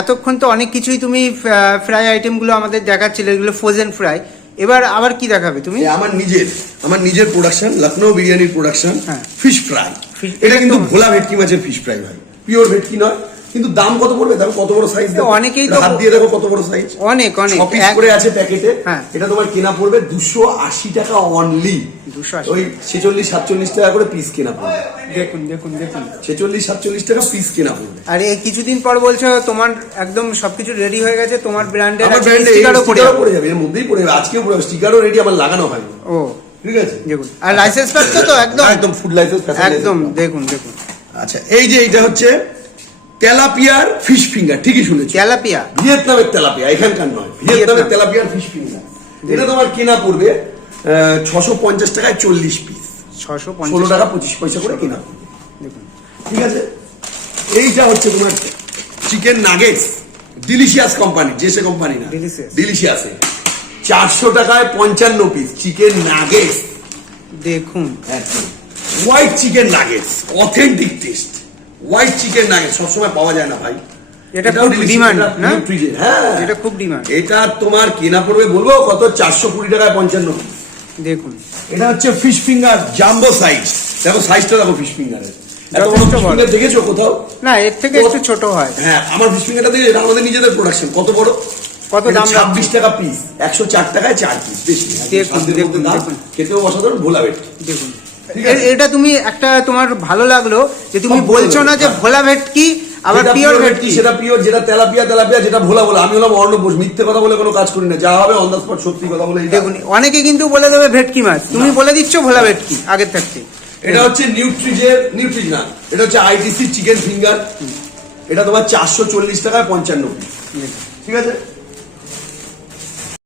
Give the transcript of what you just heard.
এতক্ষণ তো অনেক কিছুই তুমি ফ্রাই আইটেমগুলো আমাদের দেখাচ্ছিলে, এগুলো ফ্রোজেন ফ্রাই। এবার আবার কি দেখাবে তুমি? আমার নিজের প্রোডাকশন, লখনৌ বিরিয়ানির প্রোডাকশন, হ্যাঁ। Fish fry. এটা কিন্তু ভোলা ভেটকি মাছের ফিশ ফ্রাই ভাই, পিওর ভেটকি নয়। কিন্তু দাম কত পড়বে? দেখো কত বড় সাইজ, অনেকেই তো হাত দিয়ে দেখো কত বড় সাইজ, অনেক অনেক 6 পিস করে আছে প্যাকেটে। হ্যাঁ। এটা তোমার কেনা পড়বে 280 টাকা অনলি। 280, ওই 46-47 টাকা করে পিস কেনা পড়বে। দেখুন দেখুন দেখুন, 46-47 টাকা পিস কেনা পড়বে। আর এই কিছুদিন পর বলছো তোমার একদম সবকিছু রেডি হয়ে গেছে, তোমার ব্র্যান্ডের আমার ব্র্যান্ডে স্টিকারও পড়ে যাবে, এর মধ্যেই পড়ে যাবে, আজকেও পড়ে যাবে, স্টিকারও রেডি, আমার লাগানো হয়নি। ও ঠিক আছে, দেখুন। আর লাইসেন্স প্রাপ্ত তো একদম একদম ফুড লাইসেন্স একদম, দেখুন দেখুন। আচ্ছা, এই যে এটা হচ্ছে তেলাপিয়ার ফিশ ফিঙ্গার, ঠিকই শুনেছি, তেলাপিয়া, ভিয়েতনামের তেলাপিয়া, এখানকার নয়, ভিয়েতনামের তেলাপিয়ার ফিশ ফিঙ্গার। এটা তোমার কেনা পড়বে 650 টাকায় 40 পিস, 16 টাকা 25 পয়সা করে কেনা পড়বে। দেখুন, ঠিক আছে। এইটা হচ্ছে তোমার chicken nuggets, delicious company, জেসে company না, ডিলিশিয়াস, 400 টাকায় 55 পিস চিকেন নাগেটস। দেখুন white chicken nuggets, authentic test. White chicken nuggets সবসময় পাওয়া যায় না ভাই, এটা খুব ডিমান্ড না? হ্যাঁ, এটা খুব ডিমান্ড। এটা তোমার কেনা পড়বে বলবো কত, 420 টাকায় 55 পিস। দেখুন, এটা হচ্ছে ফিশ ফিঙ্গার জাম্বো সাইজ। দেখো সাইজটা দেখো ফিশ ফিঙ্গারের, এত বড় ফিশ ফিঙ্গার দেখেছো কোথাও? না, এর থেকে একটু ছোট হয়। হ্যাঁ, আমার ফিশ ফিঙ্গারটা দেখে, এটা আমাদের নিজেদের প্রোডাকশন, কত বড়, কত দাম? 26 টাকা পিস, 104 টাকায় 4 পিস, বেশি। দেখুন দেখুন দেখুন, খেতেও অসাধারণ, ভোলা ভেটকি। দেখুন এটা তুমি একটা, তোমার ভালো লাগলো যে তুমি বলছো না যে ভোলা ভেটকি আবার পিওর ভেটকি। সেটা পিওর, যেটা তেলাপিয়া তেলাপিয়া, যেটা ভোলা ভোলা। আমি হলাম অর্ণব, মিথ্যে কথা বলে কোনো কাজ করি না, যা হবে অন দ্য স্পট সত্যি কথা বলে। দেখুন, অনেকে কিন্তু বলে দেবে ভেটকি মাছ, তুমি বলে দিচ্ছ ভোলা ভেটকি আগের থাকতে। এটা হচ্ছে নিউট্রিজনাল, এটা হচ্ছে আইটিসি চিকেন ফিঙ্গার। এটা তোমার 440 টাকায় 55 পিস। ঠিক আছে।